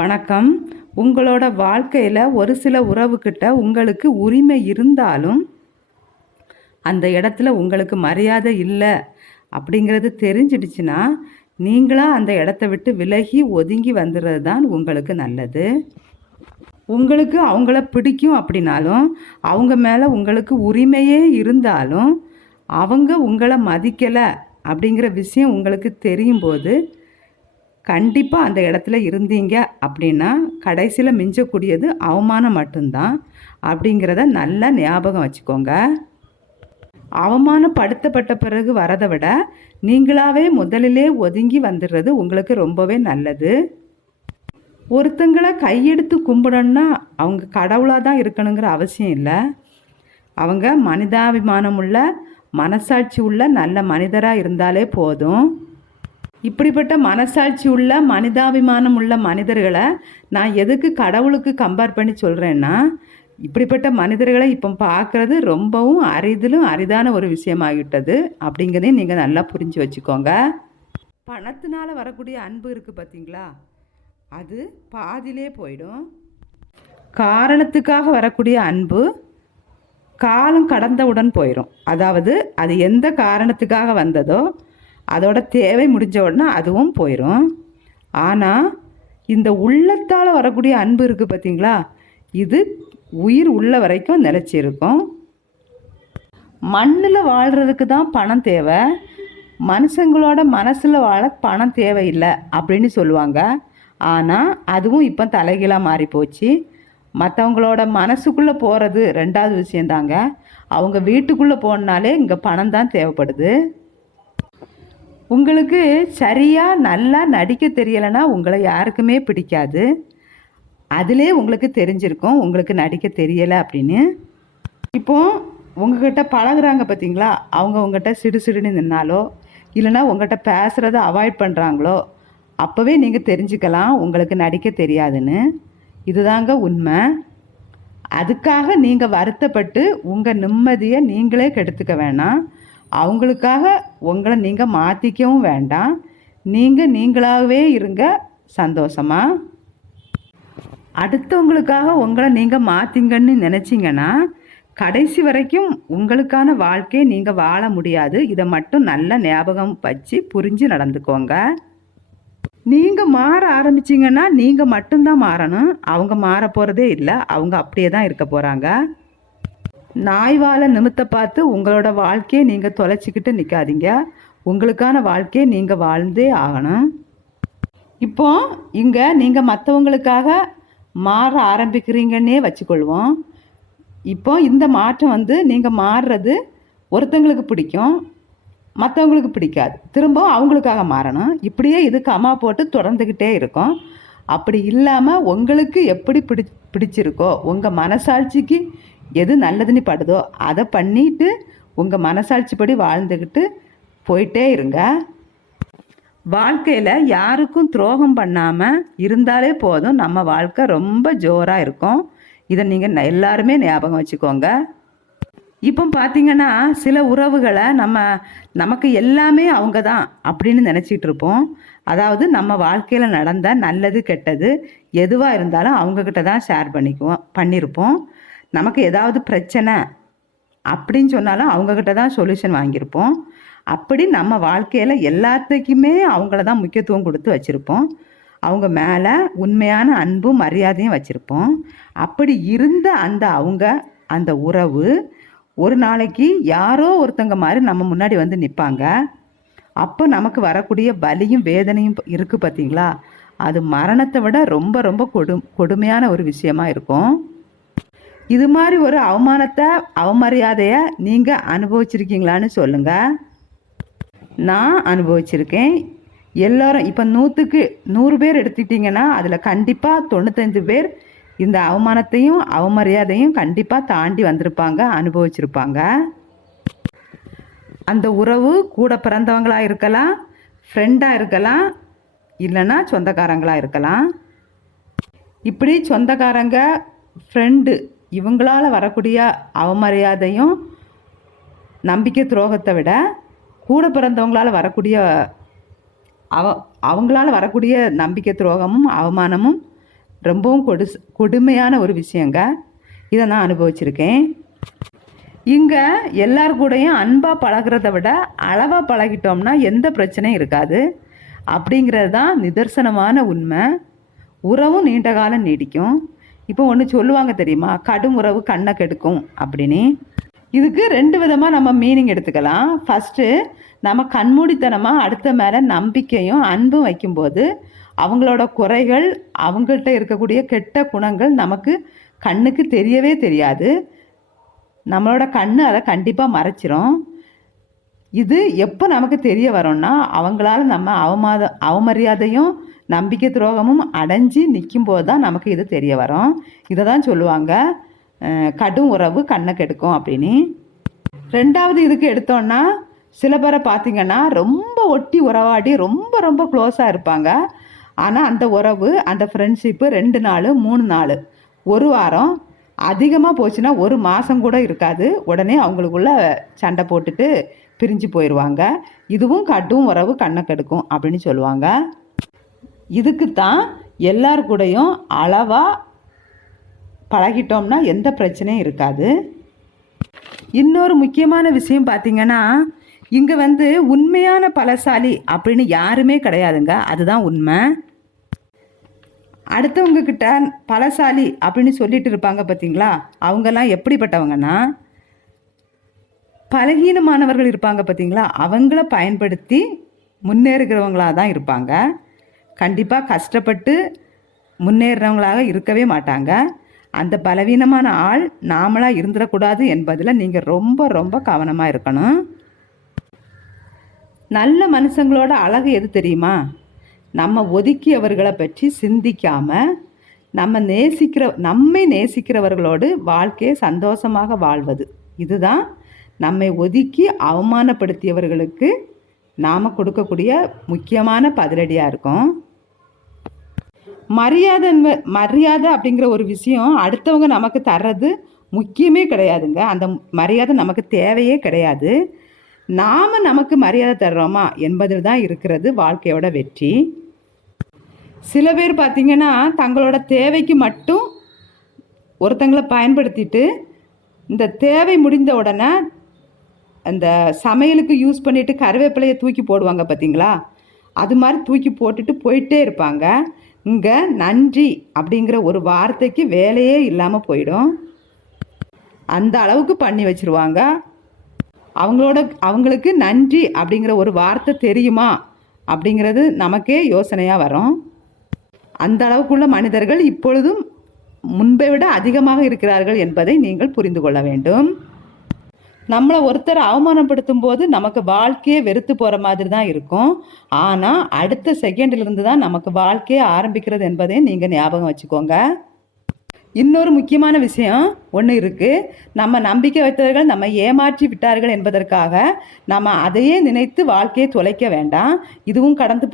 வணக்கம். உங்களோட வாழ்க்கையில் ஒரு சில உறவுக்கிட்ட உங்களுக்கு உரிமை இருந்தாலும் அந்த இடத்துல உங்களுக்கு மரியாதை இல்லை அப்படிங்கிறது தெரிஞ்சிடுச்சுன்னா நீங்களாக அந்த இடத்த விட்டு விலகி ஒதுங்கி வந்துடுறது தான் உங்களுக்கு நல்லது. உங்களுக்கு அவங்கள பிடிக்கும் அப்படின்னாலும் அவங்க மேலே உங்களுக்கு உரிமையே இருந்தாலும் அவங்க உங்களை மதிக்கலை அப்படிங்கிற விஷயம் உங்களுக்கு தெரியும் போது கண்டிப்பாக அந்த இடத்துல இருந்தீங்க அப்படின்னா கடைசியில் மிஞ்சக்கூடியது அவமானம் மட்டும்தான் அப்படிங்கிறத நல்லா ஞாபகம் வச்சுக்கோங்க. அவமானப்படுத்தப்பட்ட பிறகு வரதை விட நீங்களாவே முதலிலே ஒதுங்கி வந்துடுறது உங்களுக்கு ரொம்பவே நல்லது. ஒருத்தங்களை கையெடுத்து கும்பிடணுன்னா அவங்க கடவுளாக தான் இருக்கணுங்கிற அவசியம் இல்லை. அவங்க மனிதாபிமானம் உள்ள மனசாட்சி உள்ள நல்ல மனிதராக இருந்தாலே போதும். இப்படிப்பட்ட மனசாட்சி உள்ள மனிதாபிமானம் உள்ள மனிதர்களை நான் எதுக்கு கடவுளுக்கு கம்பேர் பண்ணி சொல்கிறேன்னா, இப்படிப்பட்ட மனிதர்களை இப்போ பார்க்குறது ரொம்பவும் அரிதான ஒரு விஷயமாகிவிட்டது அப்படிங்கிறதையும் நீங்கள் நல்லா புரிஞ்சு வச்சுக்கோங்க. பணத்தினால் வரக்கூடிய அன்பு இருக்குது பார்த்தீங்களா, அது பாதியிலே போயிடும். காரணத்துக்காக வரக்கூடிய அன்பு காலம் கடந்தவுடன் போயிடும். அதாவது அது எந்த காரணத்துக்காக வந்ததோ அதோட தேவை முடிஞ்ச உடனே அதுவும் போயிடும். ஆனால் இந்த உள்ளத்தால் வரக்கூடிய அன்பு இருக்குது பார்த்தீங்களா, இது உயிர் உள்ள வரைக்கும் நிலச்சிருக்கும். மண்ணில் வாழ்கிறதுக்கு தான் பணம் தேவை, மனுஷங்களோட மனசில் வாழ பணம் தேவையில்லை அப்படின்னு சொல்லுவாங்க. ஆனால் அதுவும் இப்போ தலைகீழாக மாறி போச்சு. மற்றவங்களோட மனசுக்குள்ளே போகிறது ரெண்டாவது விஷயந்தாங்க. அவங்க வீட்டுக்குள்ளே போனாலே இங்கே பணம் தான் தேவைப்படுது. உங்களுக்கு சரியாக நல்லா நடிக்க தெரியலைன்னா உங்களை யாருக்குமே பிடிக்காது. அதிலே உங்களுக்கு தெரிஞ்சிருக்கும் உங்களுக்கு நடிக்க தெரியலை அப்படின்னு. இப்போது உங்கள்கிட்ட பழகுறாங்க பார்த்தீங்களா, அவங்க உங்கள்கிட்ட சிடுன்னு நின்னாலோ இல்லைனா உங்கள்கிட்ட பேசுகிறத அவாய்ட் பண்ணுறாங்களோ அப்போவே நீங்கள் தெரிஞ்சுக்கலாம் உங்களுக்கு நடிக்க தெரியாதுன்னு. இதுதாங்க உண்மை. அதுக்காக நீங்கள் வருத்தப்பட்டு உங்கள் நிம்மதியை நீங்களே கெடுத்துக்க வேணாம். அவங்களுக்காக உங்களை நீங்கள் மாற்றிக்கவும் வேண்டாம். நீங்களாகவே இருங்க சந்தோஷமாக. அடுத்தவங்களுக்காக உங்களை நீங்கள் மாற்றிங்கன்னு நினச்சிங்கன்னா கடைசி வரைக்கும் உங்களுக்கான வாழ்க்கையை நீங்கள் வாழ முடியாது. இதை மட்டும் நல்ல ஞாபகம் வச்சு புரிஞ்சு நடந்துக்கோங்க. நீங்கள் மாற ஆரம்பிச்சிங்கன்னா நீங்கள் மட்டும்தான் மாறணும். அவங்க மாற போகிறதே இல்லை, அவங்க அப்படியே தான் இருக்க போகிறாங்க. நாய் வாழ நிமித்த பார்த்து உங்களோட வாழ்க்கையை நீங்கள் தொலைச்சிக்கிட்டு நிற்காதீங்க. உங்களுக்கான வாழ்க்கையை நீங்கள் வாழ்ந்தே ஆகணும். இப்போ இங்கே நீங்கள் மற்றவங்களுக்காக மாற ஆரம்பிக்கிறீங்கன்னே வச்சுக்கொள்வோம். இப்போ இந்த மாற்றம் நீங்கள் மாறுறது ஒருத்தங்களுக்கு பிடிக்கும், மற்றவங்களுக்கு பிடிக்காது. திரும்ப அவங்களுக்காக மாறணும். இப்படியே இது கமா போட்டு தொடர்ந்துக்கிட்டே இருக்கும். அப்படி இல்லாமல் உங்களுக்கு எப்படி பிடிச்சிருக்கோ, உங்கள் மனசாட்சிக்கு எது நல்லதுன்னு படுதோ அதை பண்ணிட்டு உங்கள் மனசாட்சிப்படி வாழ்ந்துக்கிட்டு போயிட்டே இருங்க. வாழ்க்கையில் யாருக்கும் துரோகம் பண்ணாமல் இருந்தாலே போதும், நம்ம வாழ்க்கை ரொம்ப ஜோராக இருக்கும். இதை நீங்கள் எல்லாருமே ஞாபகம் வச்சுக்கோங்க. இப்போ பார்த்தீங்கன்னா சில உறவுகளை நமக்கு எல்லாமே அவங்க தான் அப்படின்னு நினச்சிட்டு இருப்போம். அதாவது நம்ம வாழ்க்கையில் நடந்த நல்லது கெட்டது எதுவாக இருந்தாலும் அவங்கக்கிட்ட தான் ஷேர் பண்ணியிருப்போம். நமக்கு ஏதாவது பிரச்சனை அப்படின்னு சொன்னாலும் அவங்கக்கிட்ட தான் சொல்யூஷன் வாங்கியிருப்போம். அப்படி நம்ம வாழ்க்கையில் எல்லாத்துக்குமே அவங்கள தான் முக்கியத்துவம் கொடுத்து வச்சுருப்போம். அவங்க மேலே உண்மையான அன்பும் மரியாதையும் வச்சுருப்போம். அப்படி இருந்த அந்த உறவு ஒரு நாளைக்கு யாரோ ஒருத்தங்க மாதிரி நம்ம முன்னாடி வந்து நிற்பாங்க. அப்போ நமக்கு வரக்கூடிய வலியும் வேதனையும் இருக்குது பார்த்தீங்களா, அது மரணத்தை விட ரொம்ப ரொம்ப கொடுமையான ஒரு விஷயமா இருக்கும். இது மாதிரி ஒரு அவமரியாதையை நீங்கள் அனுபவிச்சிருக்கீங்களான்னு சொல்லுங்கள். நான் அனுபவிச்சிருக்கேன். எல்லோரும் இப்போ 100க்கு 100 பேர் எடுத்துக்கிட்டிங்கன்னா அதில் கண்டிப்பாக 95 பேர் இந்த அவமானத்தையும் அவமரியாதையும் கண்டிப்பாக தாண்டி வந்திருப்பாங்க, அனுபவிச்சிருப்பாங்க. அந்த உறவு கூட பிறந்தவங்களாக இருக்கலாம், ஃப்ரெண்டாக இருக்கலாம், இல்லைன்னா சொந்தக்காரங்களாக இருக்கலாம். இப்படி சொந்தக்காரங்க, ஃப்ரெண்டு இவங்களால் வரக்கூடிய அவமரியாதையும் நம்பிக்கை துரோகத்தை விட கூட பிறந்தவங்களால் வரக்கூடிய அவங்களால வரக்கூடிய நம்பிக்கை துரோகமும் அவமானமும் ரொம்பவும் கொடுமையான ஒரு விஷயங்க. இதை நான் அனுபவிச்சிருக்கேன். இங்கே எல்லார் கூடயும் அன்பாக பழகிறத விட அளவாக பழகிட்டோம்னா எந்த பிரச்சனையும் இருக்காது. அப்படிங்கிறது தான் நிதர்சனமான உண்மை. உறவும் நீண்ட காலம் நீடிக்கும். இப்போ ஒன்று சொல்லுவாங்க தெரியுமா, கடும் உறவு கண்ணை கெடுக்கும் அப்படின்னு. இதுக்கு 2 விதமாக நம்ம மீனிங் எடுத்துக்கலாம். ஃபஸ்ட்டு, நம்ம கண்மூடித்தனமாக அடுத்த மேலே நம்பிக்கையும் அன்பும் வைக்கும்போது அவங்களோட குறைகள், அவங்கள்ட்ட இருக்கக்கூடிய கெட்ட குணங்கள் நமக்கு கண்ணுக்கு தெரியவே தெரியாது. நம்மளோட கண் அதை கண்டிப்பாக மறைச்சிரும். இது எப்போ நமக்கு தெரிய வரோம்னா, அவங்களால நம்ம அவமரியாதையும் நம்பிக்கை துரோகமும் அடைஞ்சு நிற்கும்போது தான் நமக்கு இது தெரிய வரும். இதை தான் சொல்லுவாங்க கடும் உறவு கண்ணை கெடுக்கும் அப்படின்னு. 2வது இதுக்கு எடுத்தோன்னா, சில பேரை பார்த்திங்கன்னா ரொம்ப ஒட்டி உறவாடி ரொம்ப ரொம்ப க்ளோஸாக இருப்பாங்க. ஆனால் அந்த உறவு, அந்த ஃப்ரெண்ட்ஷிப்பு 2 நாள் 3 நாள் 1 வாரம், அதிகமாக போச்சுன்னா 1 மாதம் கூட இருக்காது. உடனே அவங்களுக்குள்ள சண்டை போட்டுட்டு பிரிஞ்சு போயிடுவாங்க. இதுவும் கடும் உறவு கண்ணை கெடுக்கும் அப்படின்னு சொல்லுவாங்க. இதுக்கு தான் எல்லார் கூடயும் அளவாக பழகிட்டோம்னா எந்த பிரச்சனையும் இருக்காது. இன்னொரு முக்கியமான விஷயம் பார்த்திங்கன்னா, இங்கே உண்மையான பலசாலி அப்படின்னு யாருமே கிடையாதுங்க. அதுதான் உண்மை. அடுத்தவங்க கிட்ட பலசாலி அப்படின்னு சொல்லிட்டு இருப்பாங்க பார்த்தீங்களா, அவங்கெல்லாம் எப்படிப்பட்டவங்கன்னா, பலகீனமானவர்கள் இருப்பாங்க பார்த்தீங்களா, அவங்கள பயன்படுத்தி முன்னேறுகிறவங்களாக தான் இருப்பாங்க. கண்டிப்பாக கஷ்டப்பட்டு முன்னேறவங்களாக இருக்கவே மாட்டாங்க. அந்த பலவீனமான ஆள் நாமளாக இருந்துடக்கூடாது என்பதில் நீங்கள் ரொம்ப ரொம்ப கவனமாக இருக்கணும். நல்ல மனுஷங்களோட அழகு எது தெரியுமா? நம்ம ஒதுக்கியவர்களை பற்றி சிந்திக்காமல் நம்மை நேசிக்கிறவர்களோடு வாழ்க்கையை சந்தோஷமாக வாழ்வது. இதுதான் நம்மை ஒதுக்கி அவமானப்படுத்தியவர்களுக்கு நாம் கொடுக்கக்கூடிய முக்கியமான பதிலடியாக இருக்கும். மரியாதை அப்படிங்கிற ஒரு விஷயம் அடுத்தவங்க நமக்கு தர்றது முக்கியமே கிடையாதுங்க. அந்த மரியாதை நமக்கு தேவையே கிடையாது. நாம் நமக்கு மரியாதை தர்றோமா என்பதில் தான் இருக்கிறது வாழ்க்கையோட வெற்றி. சில பேர் பார்த்திங்கன்னா, தங்களோட தேவைக்கு மட்டும் ஒருத்தங்களை பயன்படுத்திட்டு, இந்த தேவை முடிந்த உடனே அந்த சமையலுக்கு யூஸ் பண்ணிவிட்டு கருவேப்பிலையை தூக்கி போடுவாங்க பார்த்தீங்களா, அது மாதிரி தூக்கி போட்டுட்டு போயிட்டே இருப்பாங்க. இங்கே நன்றி அப்படிங்கிற ஒரு வார்த்தைக்கு வேலையே இல்லாமல் போயிடும். அந்த அளவுக்கு பண்ணி வச்சுருவாங்க. அவங்களுக்கு நன்றி அப்படிங்கிற ஒரு வார்த்தை தெரியுமா அப்படிங்கிறது நமக்கே யோசனையாக வரும். அந்த அளவுக்குள்ள மனிதர்கள் இப்பொழுதும் முன்பை விட அதிகமாக இருக்கிறார்கள் என்பதை நீங்கள் புரிந்து கொள்ள வேண்டும். நம்மளை ஒருத்தர் அவமானப்படுத்தும் போது நமக்கு வாழ்க்கையே வெறுத்து போகிற மாதிரி தான் இருக்கும். ஆனால் அடுத்த செகண்டிலிருந்து தான் நமக்கு வாழ்க்கையே ஆரம்பிக்கிறது என்பதையும் நீங்கள் ஞாபகம் வச்சுக்கோங்க. இன்னொரு முக்கியமான விஷயம் ஒன்று இருக்குது. நம்ம நம்பிக்கை வைத்தவர்கள் நம்ம ஏமாற்றி விட்டார்கள் என்பதற்காக நம்ம அதையே நினைத்து வாழ்க்கையை தொலைக்க வேண்டாம். இதுவும் கடந்து